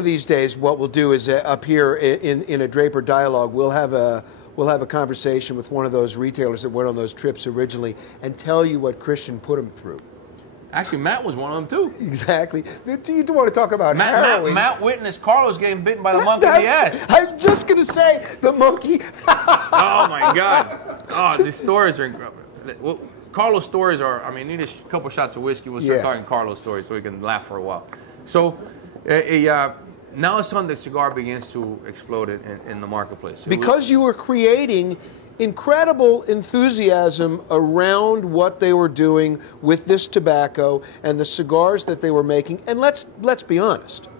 of these days, what we'll do is up here in a Draper Dialogue, we'll have a conversation with one of those retailers that went on those trips originally and tell you what Christian put him through. Actually, Matt was one of them too. Exactly. Do you want to talk about harrowing? Matt witnessed Carlos getting bitten by the monkey in the ass. I'm just going to say the monkey. Oh my God! Oh, these stories are incredible. Well, Carlos' stories are. I mean, need a couple shots of whiskey. We'll start talking Carlos' stories so we can laugh for a while. So, now it's on the cigar begins to explode in the marketplace. Because you were creating incredible enthusiasm around what they were doing with this tobacco and the cigars that they were making. And let's be honest.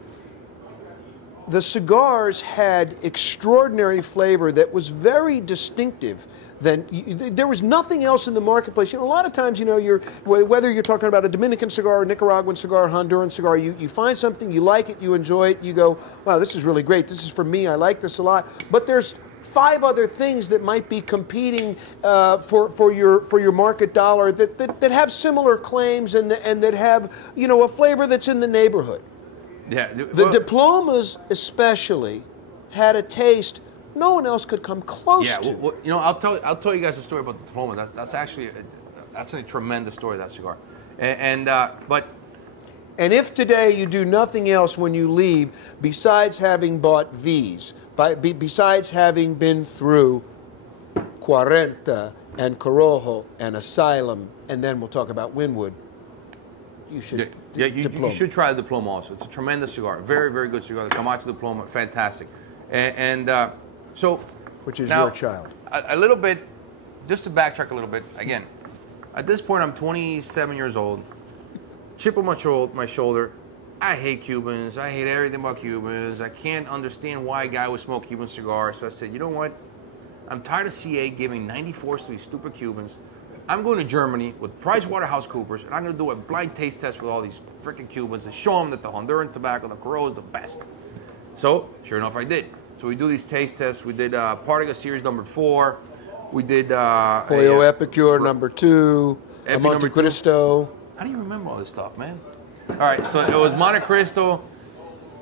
The cigars had extraordinary flavor that was very distinctive. There was nothing else in the marketplace. You know, a lot of times, you know, whether you're talking about a Dominican cigar, a Nicaraguan cigar, Honduran cigar, you find something, you like it, you enjoy it, you go, wow, this is really great. This is for me. I like this a lot. But there's 5 other things that might be competing for your market dollar that have similar claims and that have, you know, a flavor that's in the neighborhood. Yeah. The Diplomas especially had a taste no one else could come close to. Well, you know, I'll tell you guys a story about the Diploma. That's actually that's a tremendous story, that cigar. And if today you do nothing else when you leave besides having bought these, besides having been through 40 and Corojo and Asylum, and then we'll talk about Winwood, you should you should try the Diploma also. It's a tremendous cigar, very, very good cigar. The Camacho Diploma, fantastic. So, which is now, your child. A little bit, just to backtrack a little bit. Again, at this point, I'm 27 years old. Chip on my shoulder. I hate Cubans. I hate everything about Cubans. I can't understand why a guy would smoke Cuban cigars. So I said, you know what? I'm tired of CA giving 94s to these stupid Cubans. I'm going to Germany with PricewaterhouseCoopers, and I'm going to do a blind taste test with all these freaking Cubans and show them that the Honduran tobacco, the Corojo, is the best. So, sure enough, I did. So we do these taste tests. We did Partagas Series number 4. We did Pollo Epicure number 2. Monte Cristo. How do you remember all this stuff, man? All right, so it was Monte Cristo.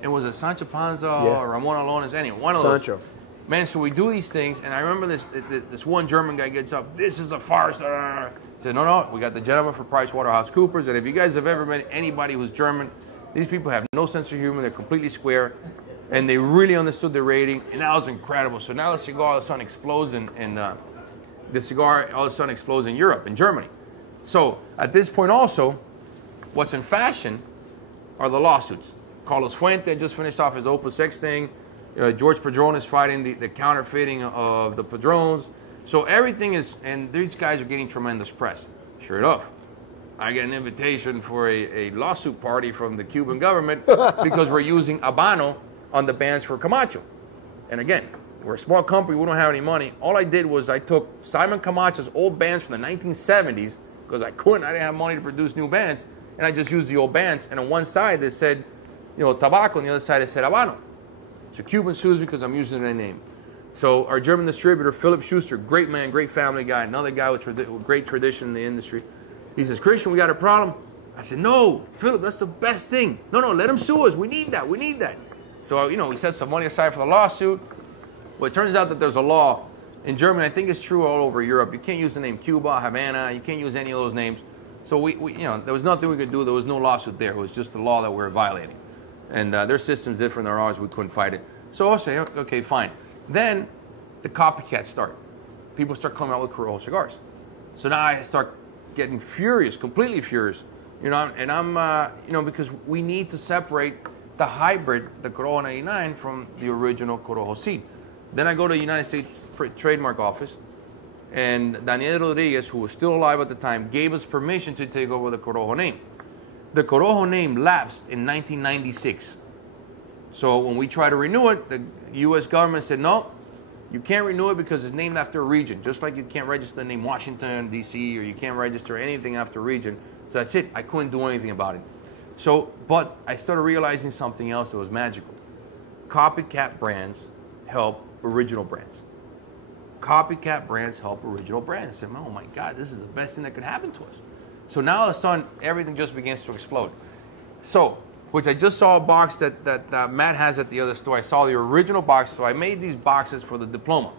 It was a Sancho Panza or Ramon Alones. Anyway, one of those. Sancho. Man, so we do these things, and I remember this one German guy gets up. This is a farce. He said, no, we got the gentleman for PricewaterhouseCoopers, and if you guys have ever met anybody who's German, these people have no sense of humor. They're completely square. And they really understood the rating, and that was incredible. So now the cigar all of a sudden explodes the cigar all of a sudden explodes in Europe, in Germany. So at this point also, what's in fashion are the lawsuits. Carlos Fuente just finished off his Opus X thing. George Padron is fighting the counterfeiting of the Padrones. So everything is, and these guys are getting tremendous press. Sure enough, I get an invitation for a lawsuit party from the Cuban government because we're using Habano on the bands for Camacho. And again, we're a small company, we don't have any money. All I did was I took Simon Camacho's old bands from the 1970s, because I didn't have money to produce new bands, and I just used the old bands, and on one side they said, you know, tobacco, on the other side it said Habano. So Cuban sues me because I'm using their name. So our German distributor, Philip Schuster, great man, great family guy, another guy with great tradition in the industry. He says, Christian, we got a problem. I said, no, Philip, that's the best thing. No, let him sue us. We need that. So, you know, we set some money aside for the lawsuit. Well, it turns out that there's a law in Germany. I think it's true all over Europe. You can't use the name Cuba, Havana. You can't use any of those names. So we you know, there was nothing we could do. There was no lawsuit there. It was just the law that we were violating. And their system's different than ours. We couldn't fight it. So I'll say, okay, fine. Then the copycats start. People start coming out with Corojo cigars. So now I start getting furious, completely furious. You know, and I'm, you know, because we need to separate the hybrid, the Corojo 99, from the original Corojo seed. Then I go to the United States Trademark Office, and Daniel Rodriguez, who was still alive at the time, gave us permission to take over the Corojo name. The Corojo name lapsed in 1996. So when we tried to renew it, the U.S. government said, no, you can't renew it because it's named after a region. Just like you can't register the name Washington, D.C., or you can't register anything after a region. So that's it. I couldn't do anything about it. So, but I started realizing something else that was magical. Copycat brands help original brands. Copycat brands help original brands. I said, oh my God, this is the best thing that could happen to us. So now all of a sudden, everything just begins to explode. So which I just saw a box that Matt has at the other store. I saw the original box, so I made these boxes for the Diploma.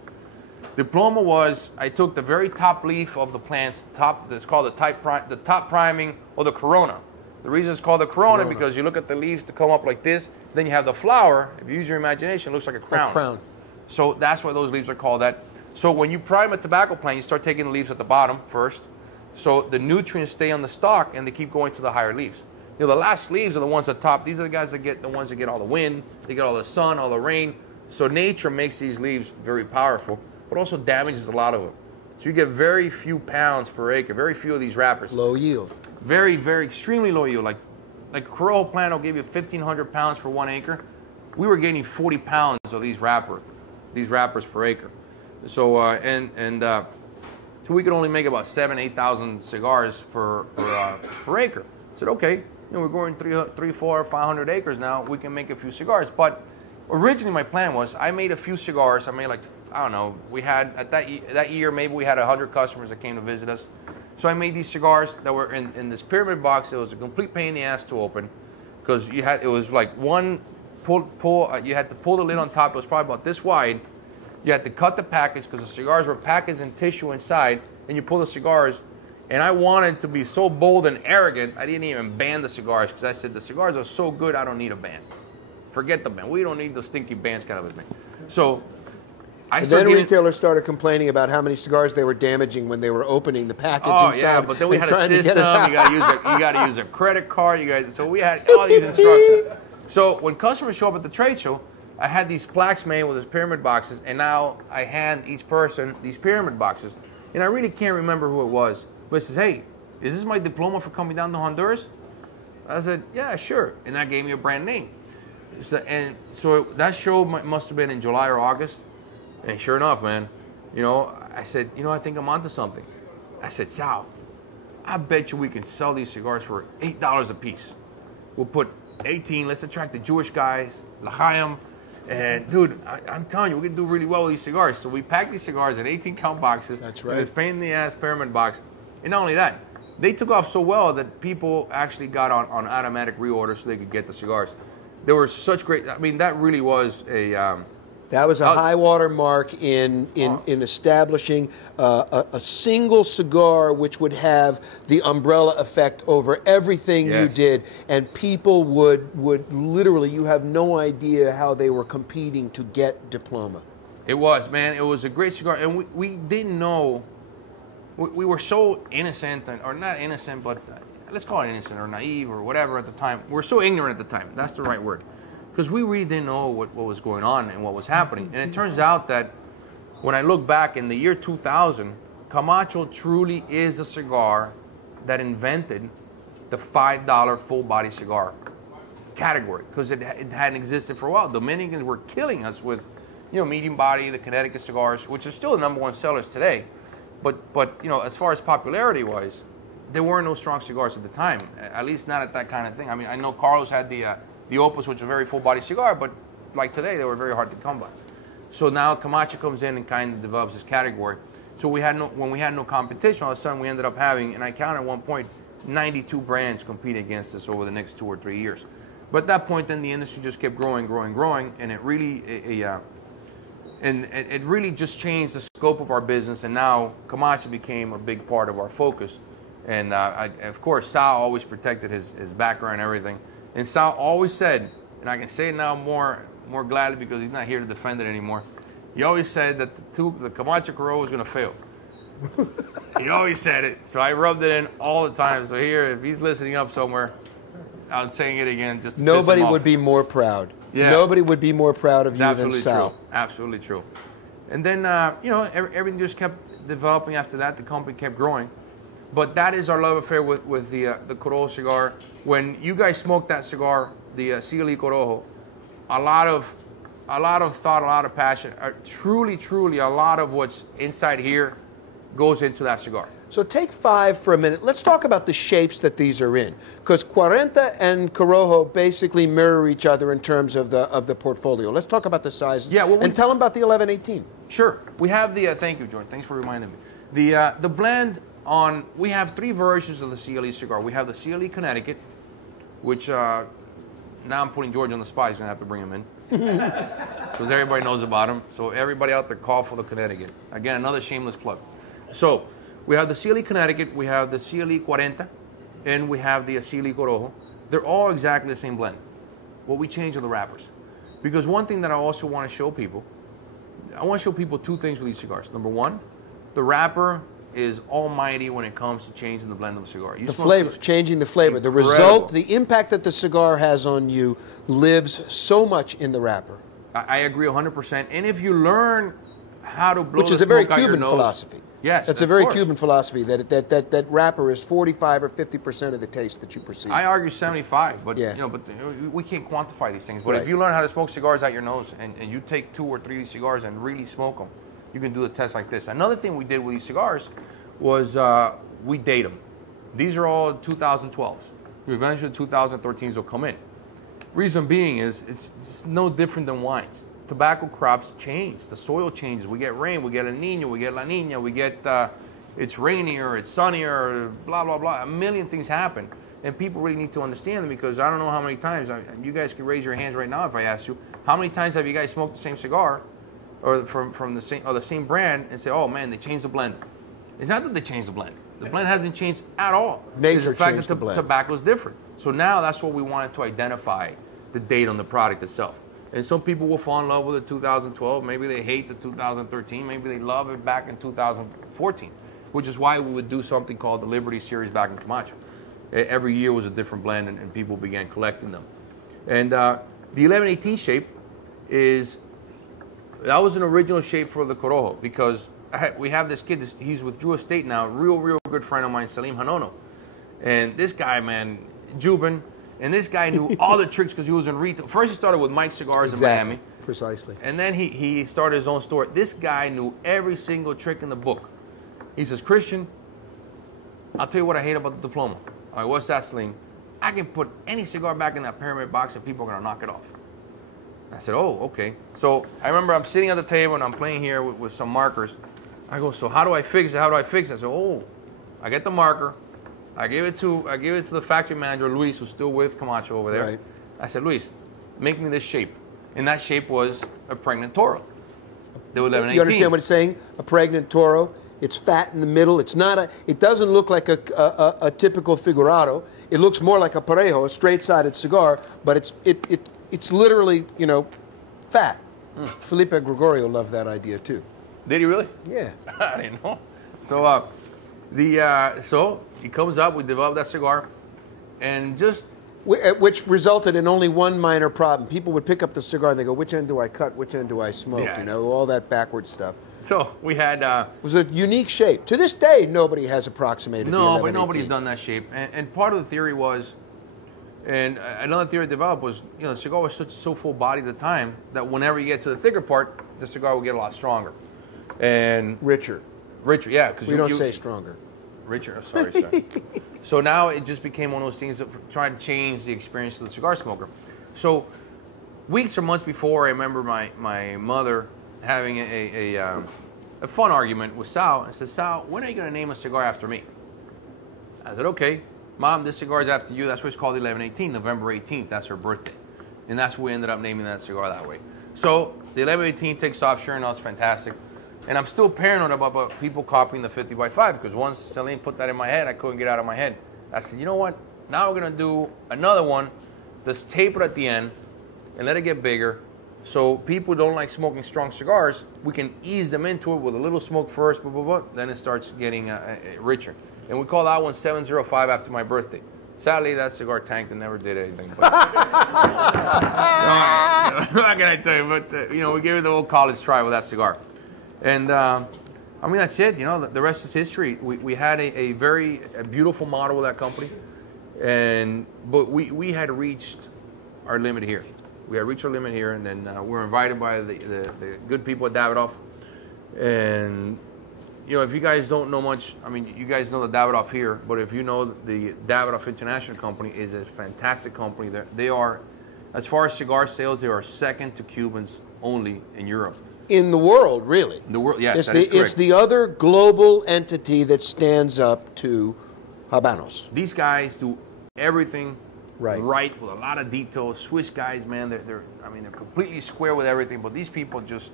Diploma was, I took the very top leaf of the plants, it's called the top priming, or the corona. The reason it's called the corona because you look at the leaves to come up like this, then you have the flower. If you use your imagination, it looks like a crown. A crown. So that's why those leaves are called that. So when you prime a tobacco plant, you start taking the leaves at the bottom first. So the nutrients stay on the stalk and they keep going to the higher leaves. You know, the last leaves are the ones at top. These are the guys that get the ones that get all the wind, they get all the sun, all the rain. So nature makes these leaves very powerful, but also damages a lot of them. So you get very few pounds per acre, very few of these wrappers. Low yield. Very, very extremely low yield. Like a Corojo plant will give you 1,500 pounds for 1 acre. We were getting 40 pounds of these wrappers per acre. So so we could only make about 8,000 cigars per acre. I said, okay, you know, we're growing 300, 400, 500 acres now. We can make a few cigars. But originally my plan was I made a few cigars. I made like, I don't know, we had at that year maybe we had 100 customers that came to visit us. So I made these cigars that were in this pyramid box. It was a complete pain in the ass to open because it was like one you had to pull the lid on top. It was probably about this wide. You had to cut the package because the cigars were packaged in tissue inside, and you pull the cigars. And I wanted to be so bold and arrogant, I didn't even ban the cigars because I said the cigars are so good, I don't need a ban. Forget the ban. We don't need those stinky bans kind of a thing. So then retailers started complaining about how many cigars they were damaging when they were opening the package inside. Yeah, but then we had a system. You got to use a credit card. So we had all these instructions. So when customers show up at the trade show, I had these plaques made with these pyramid boxes, and now I hand each person these pyramid boxes. And I really can't remember who it was, but it says, "Hey, is this my diploma for coming down to Honduras?" I said, "Yeah, sure." And that gave me a brand name. So that show must have been in July or August. And sure enough, man, you know, I said, you know, I think I'm onto something. I said, Sal, I bet you we can sell these cigars for $8 a piece. We'll put 18, let's attract the Jewish guys, L'chaim, and dude, I'm telling you, we can do really well with these cigars. So we packed these cigars in 18-count boxes. That's right. With this pain-in-the-ass pyramid box. And not only that, they took off so well that people actually got on automatic reorder so they could get the cigars. They were such great, I mean, that really was a... That was a high water mark in establishing a single cigar which would have the umbrella effect over everything you did, and people would literally, you have no idea how they were competing to get Diploma. It was, man. It was a great cigar, and we didn't know. We were so innocent, or not innocent, but let's call it innocent or naive or whatever at the time. We were so ignorant at the time. That's the right word. Because we really didn't know what was going on and what was happening. And it turns out that when I look back in the year 2000, Camacho truly is a cigar that invented the $5 full-body cigar category, because it hadn't existed for a while. Dominicans were killing us with, you know, medium body, the Connecticut cigars, which are still the #1 sellers today. But you know, as far as popularity-wise, there were no strong cigars at the time, at least not at that kind of thing. I mean, I know Carlos had the Opus, which is a very full-body cigar, but like today, they were very hard to come by. So now Camacho comes in and kind of develops this category. So when we had no competition, all of a sudden we ended up having, and I counted at one point, 92 brands compete against us over the next 2 or 3 years. But at that point, then the industry just kept growing, and it really just changed the scope of our business. And now Camacho became a big part of our focus. And of course, Sal always protected his background and everything. And Sal always said, and I can say it now more gladly because he's not here to defend it anymore. He always said that the Camacho Corojo was going to fail. He always said it, so I rubbed it in all the time. So here, if he's listening up somewhere, I'm saying it again. Just nobody would be more proud. Yeah. Nobody would be more proud of you than Sal. True. Absolutely true. And then you know, everything just kept developing after that. The company kept growing. But that is our love affair with the Corojo cigar. When you guys smoke that cigar, the CLE Corojo, a lot of thought, a lot of passion, truly a lot of what's inside here goes into that cigar. So take 5 for a minute. Let's talk about the shapes that these are in, because 40 and Corojo basically mirror each other in terms of the portfolio. Let's talk about the sizes. Yeah, and tell them about the 1118. Sure. We have the thank you, George. Thanks for reminding me. The blend. We have 3 versions of the CLE cigar. We have the CLE Connecticut, which now I'm putting George on the spot. He's going to have to bring him in. Because everybody knows about him. So everybody out there, call for the Connecticut. Again, another shameless plug. So we have the CLE Connecticut, we have the CLE 40, and we have the CLE Corojo. They're all exactly the same blend. What we change are the wrappers. Because one thing that I also want to show people, I want to show people two things with these cigars. Number one, the wrapper is almighty when it comes to changing the blend of a cigar. The flavor, changing the flavor. The result, the impact that the cigar has on you lives so much in the wrapper. I agree 100%. And if you learn how to blow Which is a very Cuban philosophy. Yes, that's a very Cuban philosophy, that wrapper is 45 or 50% of the taste that you perceive. I argue 75, but yeah. you know, but we can't quantify these things. But right. if you learn how to smoke cigars out your nose, and you take 2 or 3 of these cigars and really smoke them, you can do a test like this. Another thing we did with these cigars was we date them. These are all 2012s. Eventually 2013s will come in. Reason being is it's no different than wines. Tobacco crops change. The soil changes. We get rain. We get El Nino. We get La Nina. We get it's rainier. It's sunnier. Blah blah blah. A million things happen, and people really need to understand them because I don't know how many times. You guys can raise your hands right now if I asked you. How many times have you guys smoked the same cigar, or from the same brand, and say, oh man, they changed the blend? It's not that they changed the blend. The blend hasn't changed at all. Nature the fact changed that the blend. Tobacco is different. So now that's what we wanted to identify, the date on the product itself. And some people will fall in love with the 2012. Maybe they hate the 2013. Maybe they love it back in 2014, which is why we would do something called the Liberty Series back in Camacho. Every year was a different blend, and people began collecting them. And the 1118 shape that was an original shape for the Corojo because we have this kid, he's with Drew Estate now, real good friend of mine, Salim Hanono. And this guy, man, Jubin, and this guy knew all the tricks because he was in retail. First he started with Mike Cigars in Miami. Precisely. And then he started his own store. This guy knew every single trick in the book. He says, Christian, I'll tell you what I hate about the Diploma. All right, what's that, Salim? I can put any cigar back in that pyramid box and people are going to knock it off. I said, oh, okay. So I remember I'm sitting at the table and I'm playing here with some markers. I go, so how do I fix it? How do I fix it? I said, oh, I get the marker. I gave it to the factory manager, Luis, who's still with Camacho over there. Right. I said, Luis, make me this shape. And that shape was a pregnant toro. You understand what it's saying? A pregnant toro. It's fat in the middle. It's not it doesn't look like a typical figurado. It looks more like a parejo, a straight-sided cigar, but it's literally, fat. Felipe Gregorio loved that idea too. Did he really? Yeah. I didn't know. So so he comes up, we developed that cigar, and just which resulted in only one minor problem. People would pick up the cigar and they go, which end do I cut? Which end do I smoke? Yeah. All that backward stuff. So we had it was a unique shape. To this day, nobody has approximated the 1118. But nobody's done that shape. And part of the theory was, and another theory developed was, the cigar was so full body at the time that whenever you get to the thicker part, the cigar will get a lot stronger. And richer, yeah. Because we don't say stronger. Richer, sorry. So now it just became one of those things that trying to change the experience of the cigar smoker. So weeks or months before, I remember my mother having a fun argument with Sal. And said, Sal, when are you going to name a cigar after me? I said, okay, Mom, this cigar is after you. That's why it's called the 1118, November 18th. That's her birthday. And that's why we ended up naming that cigar that way. So the 1118 takes off. Sure enough, it's fantastic. And I'm still paranoid about people copying the 50x5 because once Celine put that in my head, I couldn't get out of my head. I said, you know what? Now we're going to do another one that's tapered at the end and let it get bigger. So people who don't like smoking strong cigars, we can ease them into it with a little smoke first, blah, blah, blah. Then it starts getting richer. And we call that one 705 after my birthday. Sadly, that cigar tanked and never did anything. But, what can I tell you? But, we gave it the old college try with that cigar. And, that's it. The rest is history. We had a very beautiful model with that company. But we had reached our limit here. We had reached our limit here, and then we were invited by the good people at Davidoff. And, if you guys don't know much, you guys know the Davidoff here, but if you know the Davidoff International Company is a fantastic company. They are, as far as cigar sales, they are second to Cubans only in Europe. In the world, really. In the world, yes, it's the other global entity that stands up to Habanos. These guys do everything right with a lot of details. Swiss guys, man, they're completely square with everything. But these people just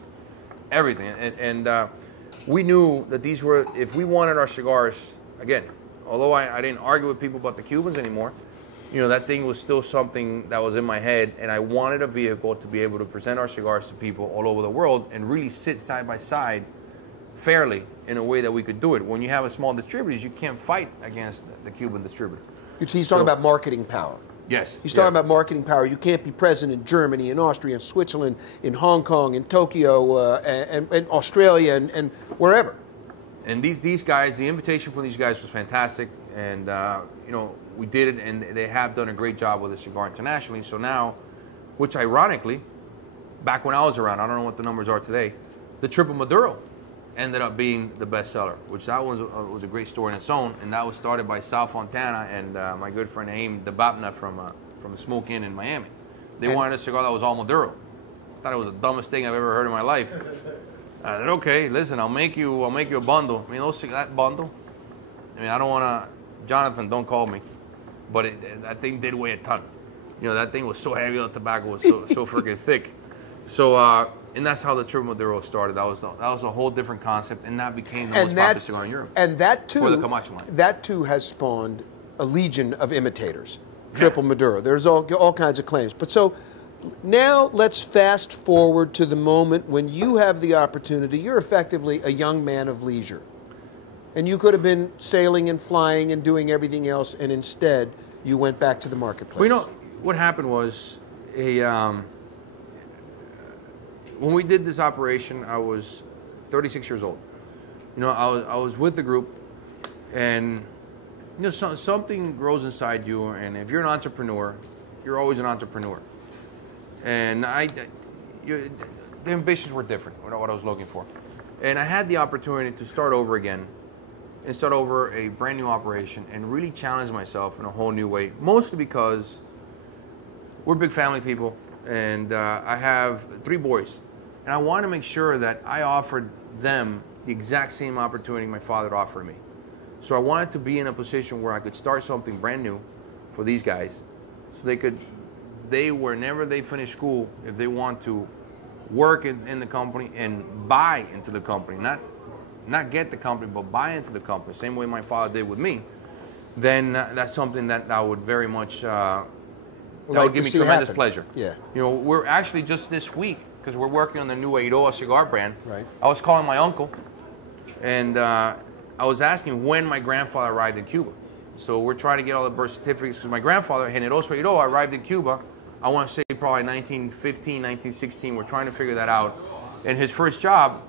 everything, and we knew that these were, if we wanted our cigars again. Although I didn't argue with people about the Cubans anymore, you know, that thing was still something that was in my head, and I wanted a vehicle to be able to present our cigars to people all over the world and really sit side by side fairly in a way that we could do it. When you have a small distributors, you can't fight against the Cuban distributor. He's talking about marketing power. Yes. He's talking about marketing power. You can't be present in Germany, in Austria, in Switzerland, in Hong Kong, in Tokyo, and Australia, and wherever. And these guys, the invitation from these guys was fantastic, and you know, we did it, and they have done a great job with the cigar internationally. So now, which ironically, back when I was around, I don't know what the numbers are today, the Triple Maduro ended up being the bestseller, which that was a great story in its own, and that was started by Sal Fontana and my good friend Haim Dabapna from the Smoke Inn in Miami. They wanted a cigar that was all Maduro. Thought it was the dumbest thing I've ever heard in my life. I said, okay, listen, I'll make you a bundle. I mean, that bundle. I mean, I don't want to. Jonathan, don't call me, but that thing did weigh a ton. You know, that thing was so heavy. The tobacco was so freaking thick. So, and that's how the Triple Maduro started. That was a whole different concept, and that became the most popular cigar in Europe. And that too, for the Camacho line. That too has spawned a legion of imitators. Triple Maduro. There's all kinds of claims. But so now let's fast forward to the moment when you have the opportunity. You're effectively a young man of leisure. And you could have been sailing and flying and doing everything else, and instead you went back to the marketplace. Well, you know, what happened was, when we did this operation, I was 36 years old. You know, I was with the group, and you know, something grows inside you, and if you're an entrepreneur, you're always an entrepreneur. And the ambitions were different, what I was looking for. And I had the opportunity to start over again, and start over a brand new operation, and really challenge myself in a whole new way, mostly because we're big family people, and I have 3 boys. And I want to make sure that I offered them the exact same opportunity my father offered me. So I wanted to be in a position where I could start something brand new for these guys, so whenever they finish school, if they want to work in the company and buy into the company, not get the company, but buy into the company, same way my father did with me, then that's something that I would very much, that would give me tremendous pleasure. Yeah. You know, we're actually just this week, because we're working on the new Eiroa cigar brand. Right. I was calling my uncle, and I was asking when my grandfather arrived in Cuba. So we're trying to get all the birth certificates, because my grandfather, Generoso Eiroa, arrived in Cuba, I want to say probably 1915, 1916. We're trying to figure that out. And his first job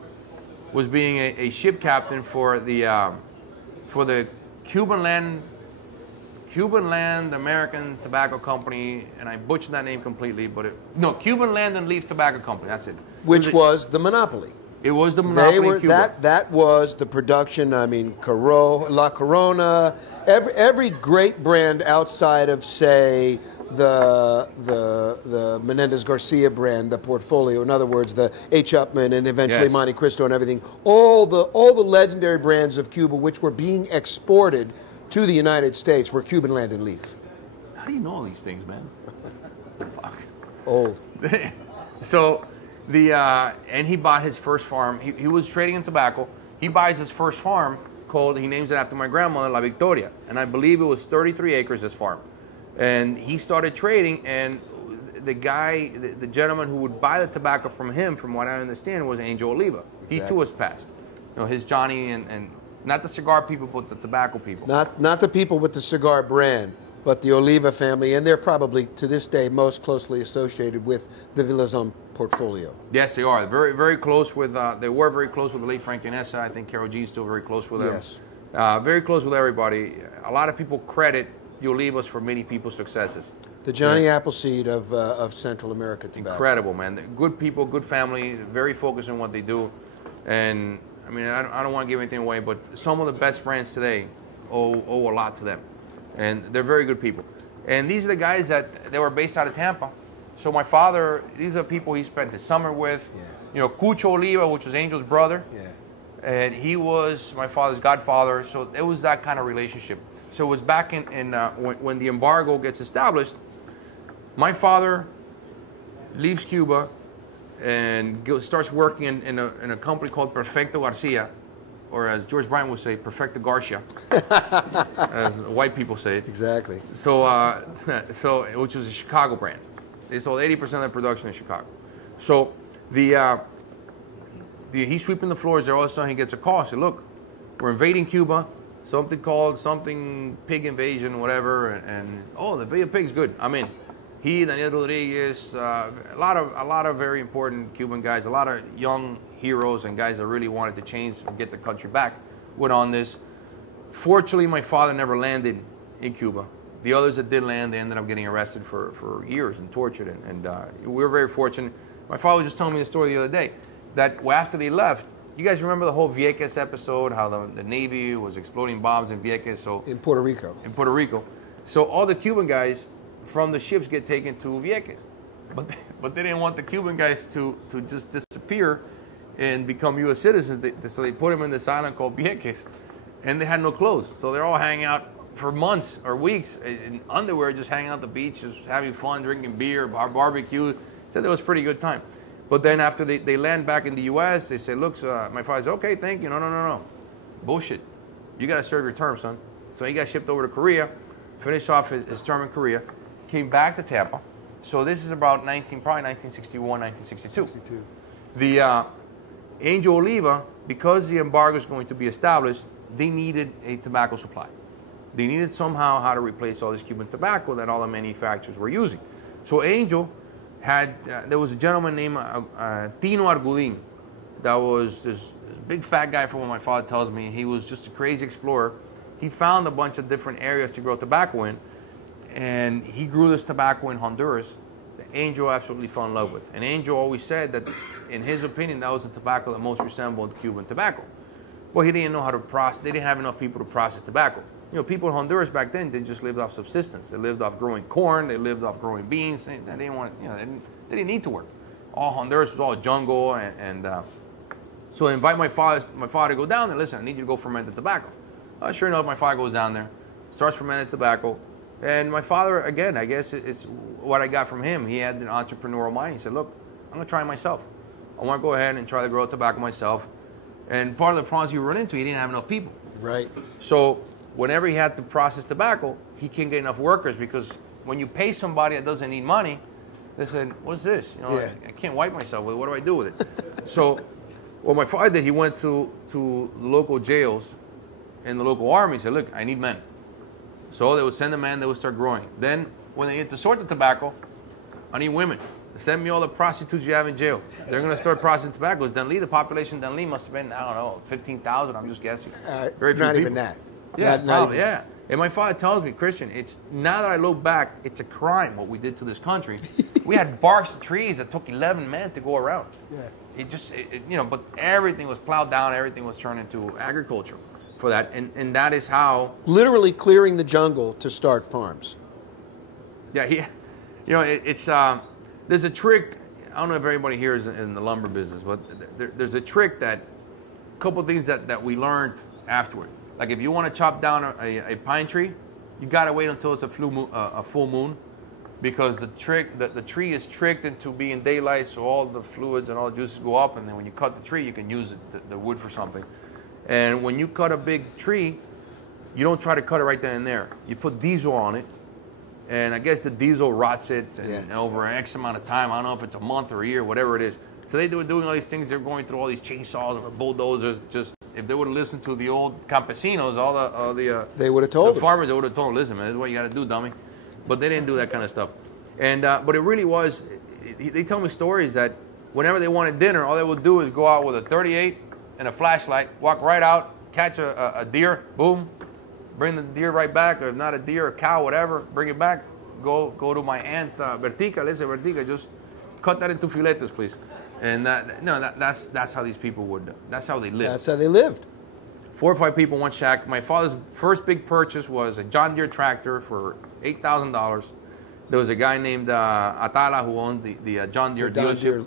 was being a ship captain for the Cuban Land American Tobacco Company, and I butchered that name completely, but Cuban Land and Leaf Tobacco Company. That's it. Which was the monopoly. It was the monopoly in Cuba. That was the production. I mean, La Corona, every great brand outside of, say, the Menendez Garcia brand, the portfolio. In other words, the H. Upmann and eventually Monte Cristo and everything. All the legendary brands of Cuba, which were being exported to the United States, were Cuban Land and Leaf. How do you know all these things, man? Fuck. Old. So and he bought his first farm. He was trading in tobacco. He buys his first farm he names it after my grandmother, La Victoria, and I believe it was 33 acres, this farm. And he started trading, and the gentleman who would buy the tobacco from him, from what I understand, was Angel Oliva. Exactly. He too was passed. You know, his Johnny and not the cigar people, but the tobacco people. Not the people with the cigar brand, but the Oliva family, and they're probably to this day most closely associated with the Villazon portfolio. Yes, they are. Very, very close with. They were very close with the late Frank Inessa. I think Carol G's still very close with them. Yes. Very close with everybody. A lot of people credit the Olivas for many people's successes. The Johnny Appleseed of Central America tobacco. Incredible, man. Good people, good family, very focused on what they do. And I mean, I don't want to give anything away, but some of the best brands today owe a lot to them. And they're very good people. And these are the guys they were based out of Tampa. So my father, these are people he spent his summer with. Yeah. You know, Cucho Oliva, which was Angel's brother. Yeah. And he was my father's godfather. So it was that kind of relationship. So it was back when the embargo gets established, My father leaves Cuba and starts working in a company called Perfecto Garcia, or as George Bryant would say, Perfecto Garcia, as white people say it. Exactly. So, which was a Chicago brand. They sold 80% of the production in Chicago. So, he's sweeping the floors there. All of a sudden, he gets a call. Said, "Look, we're invading Cuba. Something pig invasion, whatever." And oh, the Bay of Pigs, good. I'm in. He, Daniel Rodriguez, a lot of very important Cuban guys, a lot of young heroes and guys that really wanted to change and get the country back, went on this. Fortunately, my father never landed in Cuba. The others that did land, they ended up getting arrested for years and tortured. And we were very fortunate. My father was just telling me the story the other day that after they left, you guys remember the whole Vieques episode, how the Navy was exploding bombs in Vieques? So in Puerto Rico. In Puerto Rico. So all the Cuban guys from the ships get taken to Vieques. But they didn't want the Cuban guys to just disappear and become U.S. citizens. So they put them in this island called Vieques. And they had no clothes. So they're all hanging out for months or weeks in underwear, just hanging out at the beach, just having fun, drinking beer, barbecue. Said it was a pretty good time. But then after they land back in the U.S., they said, "Look, my father said, okay, thank you. No. Bullshit. You got to serve your term, son." So he got shipped over to Korea, finished off his term in Korea, came back to Tampa. So this is about probably 1961, 1962. 62. The Angel Oliva, because the embargo is going to be established, they needed a tobacco supply. They needed somehow how to replace all this Cuban tobacco that all the manufacturers were using. So Angel there was a gentleman named Tino Argudin that was this big fat guy, from what my father tells me. He was just a crazy explorer. He found a bunch of different areas to grow tobacco in, and he grew this tobacco in Honduras that Angel absolutely fell in love with. And Angel always said that, in his opinion, that was the tobacco that most resembled Cuban tobacco. Well, he didn't know how to process. They didn't have enough people to process tobacco. You know, people in Honduras back then, they just lived off subsistence. They lived off growing corn. They lived off growing beans. They didn't want, they didn't need to work. All Honduras was all jungle, so I invite my father to go down there. Listen, I need you to go ferment the tobacco. Sure enough, my father goes down there, starts fermenting tobacco, and my father, again, I guess it's what I got from him. He had an entrepreneurial mind. He said, "Look, I'm gonna try it myself. I want to go ahead and try to grow tobacco myself." And part of the problems you run into, he didn't have enough people. Right. So whenever he had to process tobacco, he couldn't get enough workers, because when you pay somebody that doesn't need money, they said, "What's this? I can't wipe myself with it. What do I do with it?" So what my father did, he went to local jails and the local army. He said, "Look, I need men." So they would send a man, they would start growing. Then when they get to sort the tobacco, "I need women. Send me all the prostitutes you have in jail. They're going to start processing tobacco." Dunlea, the population of Dunlea must have been, I don't know, 15,000. I'm just guessing. Very few not people. even that. Yeah, not even. yeah. And my father tells me, Christian, now that I look back, it's a crime what we did to this country. We had barks of trees that took 11 men to go around. Yeah. But everything was plowed down. Everything was turned into agriculture for that. And that is how. Literally clearing the jungle to start farms. Yeah. There's a trick. I don't know if everybody here is in the lumber business, but there's a trick a couple of things that we learned afterward. Like if you want to chop down a pine tree, you got to wait until it's a full moon, because the tree is tricked into being daylight, so all the fluids and all the juices go up, and then when you cut the tree, you can use the wood for something. And when you cut a big tree, you don't try to cut it right then and there. You put diesel on it, and I guess the diesel rots it, and over an X amount of time, I don't know if it's a month or a year, whatever it is. So they were doing all these things. They're going through all these chainsaws or bulldozers. Just if they would have listened to the old campesinos, they would have told the farmers. They would have told them, "Listen, man, this is what you got to do, dummy." But they didn't do that kind of stuff. And but it really was. They tell me stories that whenever they wanted dinner, all they would do is go out with a 38 and a flashlight, walk right out, catch a deer, boom, bring the deer right back, or if not a deer, a cow, whatever, bring it back. Go to my aunt Vertica. Listen, Vertica, just cut that into filetes, please. And that's how these people would. That's how they lived. That's how they lived. 4 or 5 people, one shack. My father's first big purchase was a John Deere tractor for $8,000. There was a guy named Atala who owned the John Deere dealership.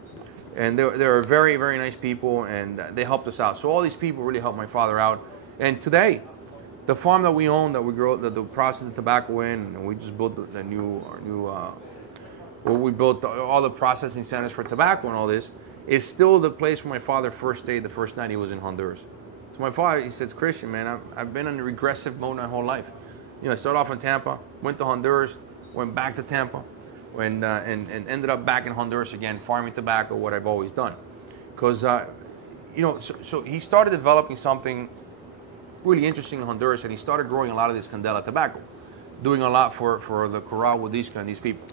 And they were very, very nice people, and they helped us out. So all these people really helped my father out. And today, the farm that we own, that we grow, that we process the tobacco in, and we just built our new where we built all the processing centers for tobacco and all this, is still the place where my father first stayed the first night he was in Honduras. So my father, he says, Christian, man, I've been in a regressive mode my whole life. You know, I started off in Tampa, went to Honduras, went back to Tampa, and ended up back in Honduras again, farming tobacco, what I've always done. Because, you know, so he started developing something really interesting in Honduras, and he started growing a lot of this Candela tobacco, doing a lot for the Corral Wadisca and these people.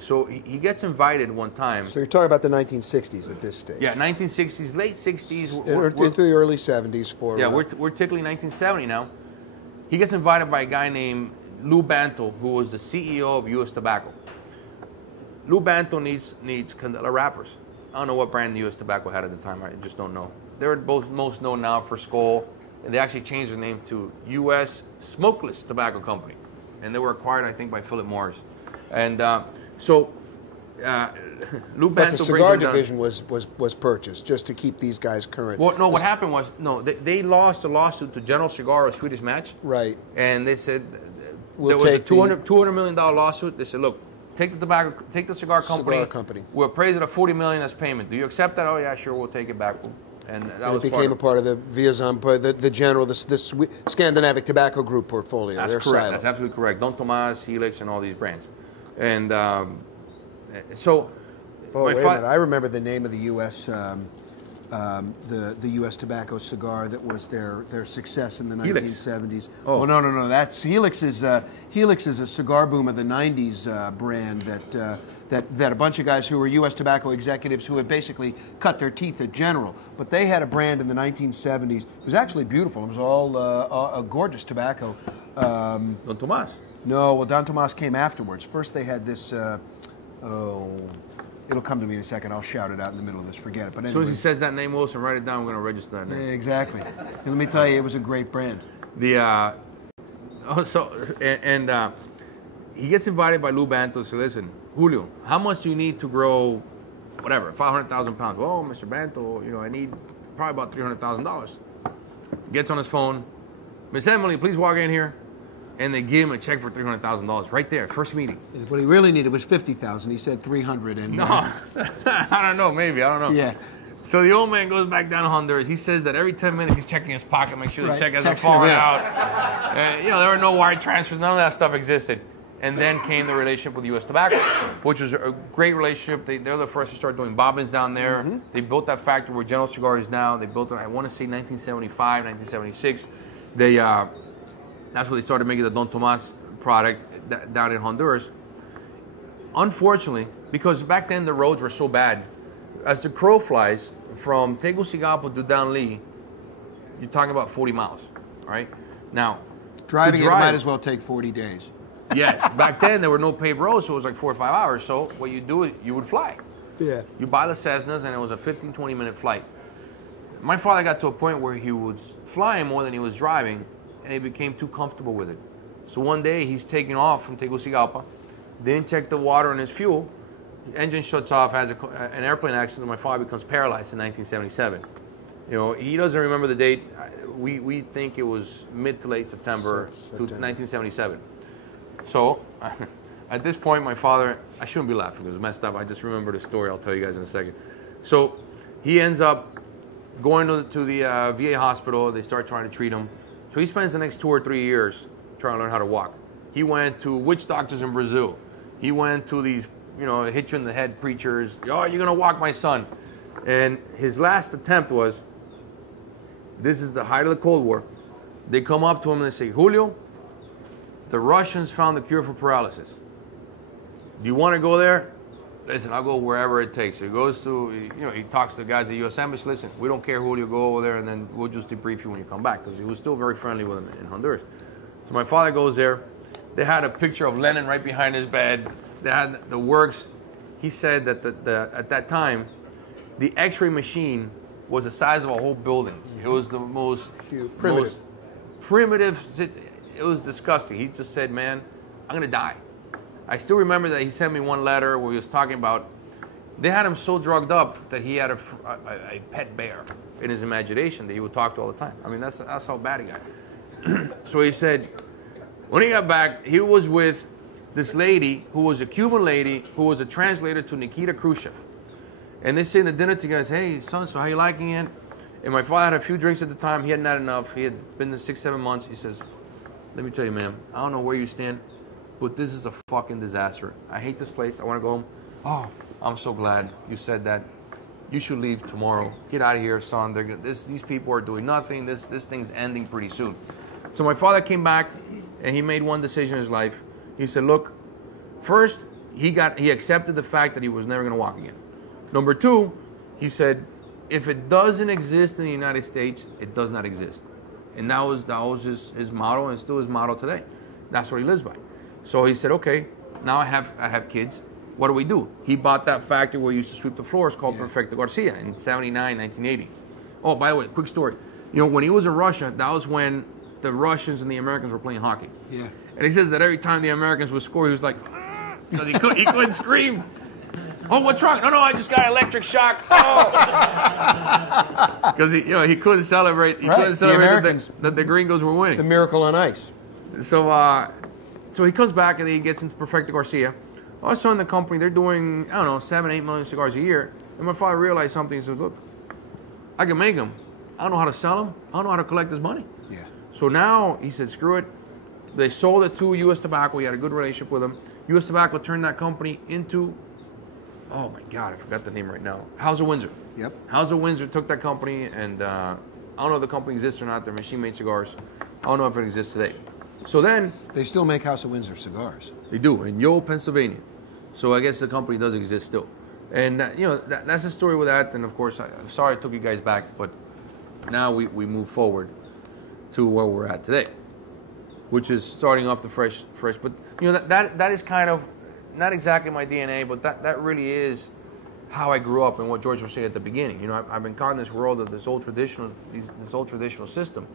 So he gets invited one time. So you're talking about the 1960s at this stage. Yeah, 1960s, late 60s. Into the early 70s for... Yeah, we're tickling 1970 now. He gets invited by a guy named Lou Banto, who was the CEO of U.S. Tobacco. Lou Banto needs Candela wrappers. I don't know what brand U.S. Tobacco had at the time. I just don't know. They're both most known now for Skoal, and they actually changed their name to U.S. Smokeless Tobacco Company, and they were acquired, I think, by Philip Morris. And Lou Banto. But the cigar division was purchased just to keep these guys current. Well, no, what happened was they lost a lawsuit to General Cigar or Swedish Match. Right. And they said We'll there was take a $200 million lawsuit. They said, look, take the cigar company. We'll appraise it at $40 million as payment. Do you accept that? Oh yeah, sure. We'll take it back. And that was became a part of the Viazon, the general, the Scandinavic Tobacco Group portfolio. That's correct. Silo. That's absolutely correct. Don Tomas, Helix, and all these brands. And so, oh, wait a minute. I remember the name of the U.S. The U.S. Tobacco cigar that was their success in the 1970s. Oh no. That's Helix is a cigar boom of the 90s brand that a bunch of guys who were U.S. Tobacco executives who had basically cut their teeth at General. But they had a brand in the 1970s. It was actually beautiful. It was all a gorgeous tobacco. Don Tomas. No, well, Don Tomas came afterwards. First they had this, it'll come to me in a second. I'll shout it out in the middle of this. Forget it. But as soon as he says that name, Wilson, write it down. We're going to register that name. Yeah, exactly. And let me tell you, it was a great brand. He gets invited by Lou Banto to say, listen, Julio, how much do you need to grow, whatever, 500,000 pounds? Oh, Mr. Banto, you know, I need probably about $300,000. Gets on his phone. Miss Emily, please walk in here. And they give him a check for $300,000 right there, first meeting. What he really needed was 50,000. He said 300. And no, I don't know. Maybe, I don't know. Yeah. So the old man goes back down to Honduras. He says that every 10 minutes he's checking his pocket, make sure the check hasn't fallen out. You know, there were no wire transfers. None of that stuff existed. And then came the relationship with U.S. Tobacco, which was a great relationship. They're the first to start doing bobbins down there. Mm-hmm. They built that factory where General Cigar is now. They built it, I want to say, 1975, 1976. That's when they started making the Don Tomas product down in Honduras. Unfortunately, because back then the roads were so bad, as the crow flies from Tegucigalpa to Danlí, you're talking about 40 miles, all right? Now, driving it might as well take 40 days. Yes, back then there were no paved roads, so it was like 4 or 5 hours. So what you do is you would fly. Yeah. You buy the Cessnas, and it was a 15, 20-minute flight. My father got to a point where he was flying more than he was driving, and he became too comfortable with it. So one day he's taking off from Tegucigalpa, didn't check the water in his fuel, the engine shuts off, has an airplane accident, my father becomes paralyzed in 1977. You know, he doesn't remember the date. We think it was mid to late September. 1977. So at this point, my father, I shouldn't be laughing, it was messed up. I just remembered a story I'll tell you guys in a second. So he ends up going to the VA hospital. They start trying to treat him. So he spends the next 2 or 3 years trying to learn how to walk. He went to witch doctors in Brazil. He went to these, you know, hit you in the head preachers. Oh, you're going to walk my son. And his last attempt was, this is the height of the Cold War. They come up to him and they say, Julio, the Russians found the cure for paralysis. Do you want to go there? Listen, I'll go wherever it takes. So he goes to, you know, he talks to the guys at U.S. Embassy. Listen, we don't care who you go over there, and then we'll just debrief you when you come back, because he was still very friendly with him in Honduras. So my father goes there. They had a picture of Lenin right behind his bed. They had the works. He said that at that time, the X-ray machine was the size of a whole building. It was the most primitive. It was disgusting. He just said, man, I'm going to die. I still remember that he sent me one letter where he was talking about, they had him so drugged up that he had a pet bear in his imagination that he would talk to all the time. I mean, that's how bad he got. So he said, when he got back, he was with this lady who was a Cuban lady who was a translator to Nikita Khrushchev. And they sit in the dinner together and say, hey, son, so how you liking it? And my father had a few drinks at the time. He hadn't had enough. He had been there 6-7 months. He says, let me tell you, man, I don't know where you stand, but this is a fucking disaster. I hate this place. I want to go home. Oh, I'm so glad you said that. You should leave tomorrow. Get out of here, son. These people are doing nothing. This thing's ending pretty soon. So my father came back, and he made one decision in his life. He said, look, first, he accepted the fact that he was never going to walk again. Number two, he said, if it doesn't exist in the United States, it does not exist. And that was his motto, and still his motto today. That's what he lives by. So he said, okay, now I have kids. What do we do? He bought that factory where he used to sweep the floors called Perfecto Garcia in 79, 1980. Oh, by the way, quick story. You know, when he was in Russia, that was when the Russians and the Americans were playing hockey. Yeah. And he says that every time the Americans would score, he was like, because he couldn't scream. Oh, what's wrong? No, I just got electric shock. Oh, because he couldn't celebrate. He couldn't celebrate that the Gringos were winning. The miracle on ice. So, so he comes back and he gets into Perfecto Garcia. All of a sudden, the company, they're doing, I don't know, 7-8 million cigars a year. And my father realized something. He said, look, I can make them. I don't know how to sell them. I don't know how to collect this money. Yeah. So now he said, screw it. They sold it to U.S. Tobacco. He had a good relationship with them. U.S. Tobacco turned that company into, oh my God, I forgot the name right now. House of Windsor. Yep. House of Windsor took that company, and I don't know if the company exists or not. They're machine-made cigars. I don't know if it exists today. So then... They still make House of Windsor cigars. They do, in Yo, Pennsylvania. So I guess the company does exist still. And, that's the story with that. And, of course, I'm sorry I took you guys back, but now we move forward to where we're at today, which is starting off the fresh. But, that is kind of not exactly my DNA, but that really is how I grew up and what George was saying at the beginning. I've been caught in this world of this old traditional system.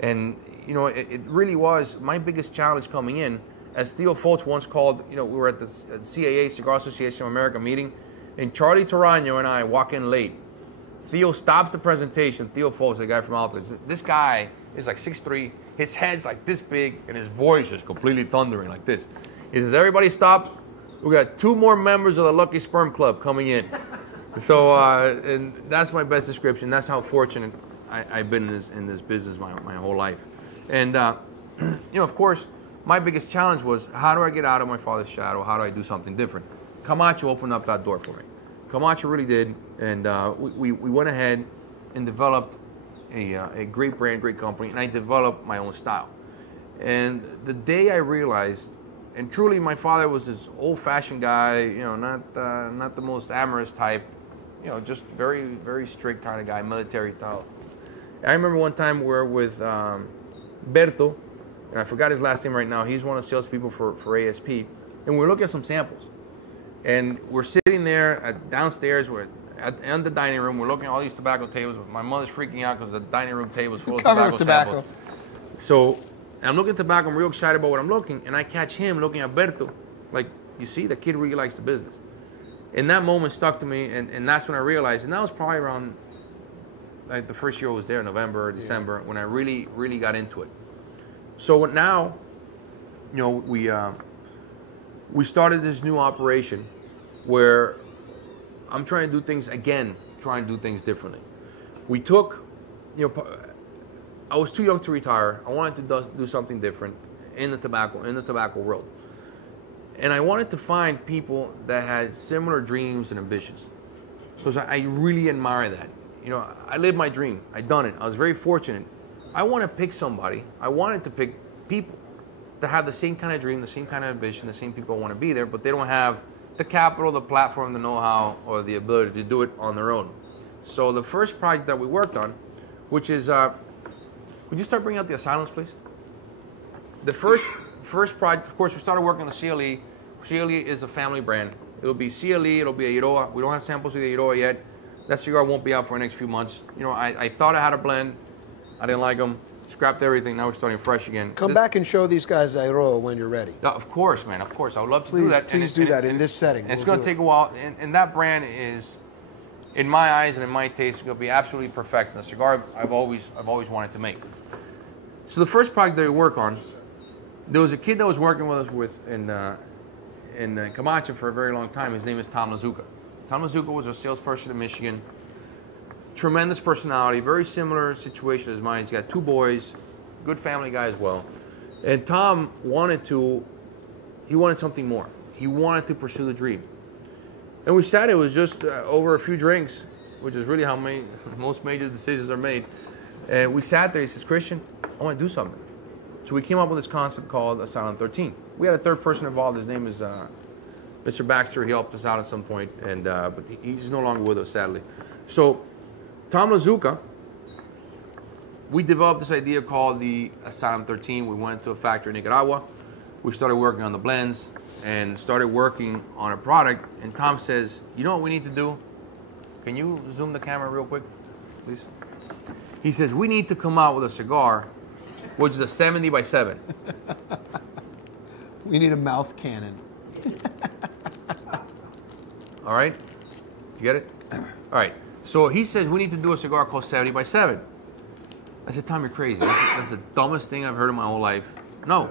And, it really was my biggest challenge coming in. As Theo Foltz once called, we were at the CAA, Cigar Association of America meeting, and Charlie Torano and I walk in late. Theo stops the presentation. Theo Foltz, the guy from Alpha, this guy is like 6'3", his head's like this big, and his voice is completely thundering like this. He says, everybody stop. We got 2 more members of the Lucky Sperm Club coming in. So, and that's my best description. That's how fortunate I've been in this business my whole life. And, of course, my biggest challenge was, how do I get out of my father's shadow? How do I do something different? Camacho opened up that door for me. Camacho really did. And we went ahead and developed a great brand, great company, and I developed my own style. And the day I realized, and truly my father was this old-fashioned guy, not the most amorous type, just very, very strict kind of guy, military style. I remember one time we were with Berto, and I forgot his last name right now. He's one of the salespeople for ASP, and we were looking at some samples. And we're sitting there downstairs, we're in the dining room, we're looking at all these tobacco tables. My mother's freaking out because the dining room table is full of tobacco samples. So I'm looking at tobacco, I'm real excited about what I'm looking, and I catch him looking at Berto, like, you see, the kid really likes the business. And that moment stuck to me, and that's when I realized, and that was probably around, like, the first year I was there, November, December, when I really, really got into it. So now, we started this new operation where I'm trying to do things again, trying to do things differently. We took, I was too young to retire. I wanted to do something different in the tobacco world. And I wanted to find people that had similar dreams and ambitions. Because I really admire that. I lived my dream. I done it. I was very fortunate. I want to pick somebody. I wanted to pick people that have the same kind of dream, the same kind of ambition, the same people want to be there, but they don't have the capital, the platform, the know-how, or the ability to do it on their own. So the first project that we worked on, which is, would you start bringing out the asylums, please? The first project, of course, we started working on the CLE. CLE is a family brand. It'll be CLE, it'll be Eiroa. We don't have samples of the Eiroa yet. That cigar won't be out for the next few months. I thought I had a blend. I didn't like them. Scrapped everything. Now we're starting fresh again. Come back and show these guys Eiroa when you're ready. Of course, man. Of course. I would love to do that. Please do that in this setting. It's going to take a while. And that brand is, in my eyes and in my taste, it's going to be absolutely perfect. And a cigar I've always wanted to make. So the first project that we work on There was a kid that was working with us in Camacho for a very long time. His name is Tom Lazuka. Tom Lazuka was a salesperson in Michigan. Tremendous personality, very similar situation as mine. He's got 2 boys, good family guy as well. And Tom wanted something more. He wanted to pursue the dream. And we sat, it was just over a few drinks, which is really how most major decisions are made. And we sat there, he says, Christian, I want to do something. So we came up with this concept called Asylum 13. We had a 3rd person involved, his name is Mr. Baxter. He helped us out at some point, and but he's no longer with us, sadly. So Tom Lazuka, we developed this idea called the Asylum 13. We went to a factory in Nicaragua. We started working on the blends and started working on a product. And Tom says, you know what we need to do? Can you zoom the camera real quick, please? He says, we need to come out with a cigar, which is a 70 by 7. We need a mouth cannon. All right? You get it? All right. So he says, we need to do a cigar called 70 by 7. I said, Tom, you're crazy. That's the dumbest thing I've heard in my whole life. No.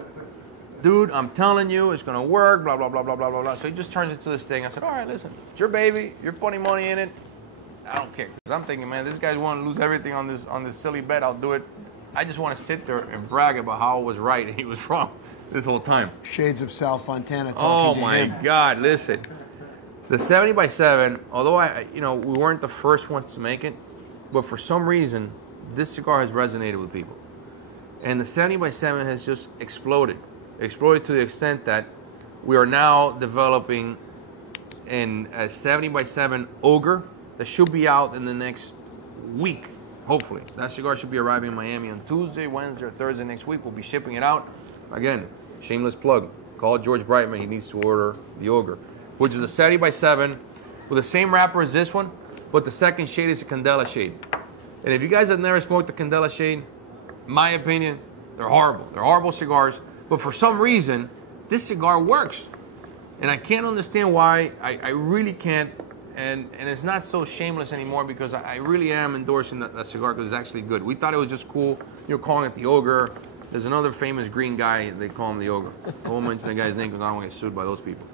Dude, I'm telling you, it's going to work, blah, blah, blah, blah, blah, blah, blah. So he just turns it to this thing. I said, all right, listen, it's your baby. You're putting money in it. I don't care. Because I'm thinking, man, this guy's wanting to lose everything on this silly bet. I'll do it. I just want to sit there and brag about how I was right and he was wrong this whole time. Shades of Sal Fontana talking to my God, listen. The 70 by 7, although we weren't the first ones to make it, but for some reason, this cigar has resonated with people. And the 70 by 7 has just exploded. Exploded to the extent that we are now developing a 70 by 7 Ogre that should be out in the next week, hopefully. That cigar should be arriving in Miami on Tuesday, Wednesday, or Thursday next week. We'll be shipping it out. Again, shameless plug. Call George Brightman. He needs to order the Ogre, which is a 70 by 7 with the same wrapper as this one, but the second shade is a Candela shade. And if you guys have never smoked a Candela shade, in my opinion, they're horrible. They're horrible cigars, but for some reason, this cigar works. And I can't understand why. I really can't. And it's not so shameless anymore because I really am endorsing that cigar because it's actually good. We thought it was just cool. You're calling it the Ogre. There's another famous green guy, they call him the Ogre. I won't mention the guy's name because I don't want to get sued by those people.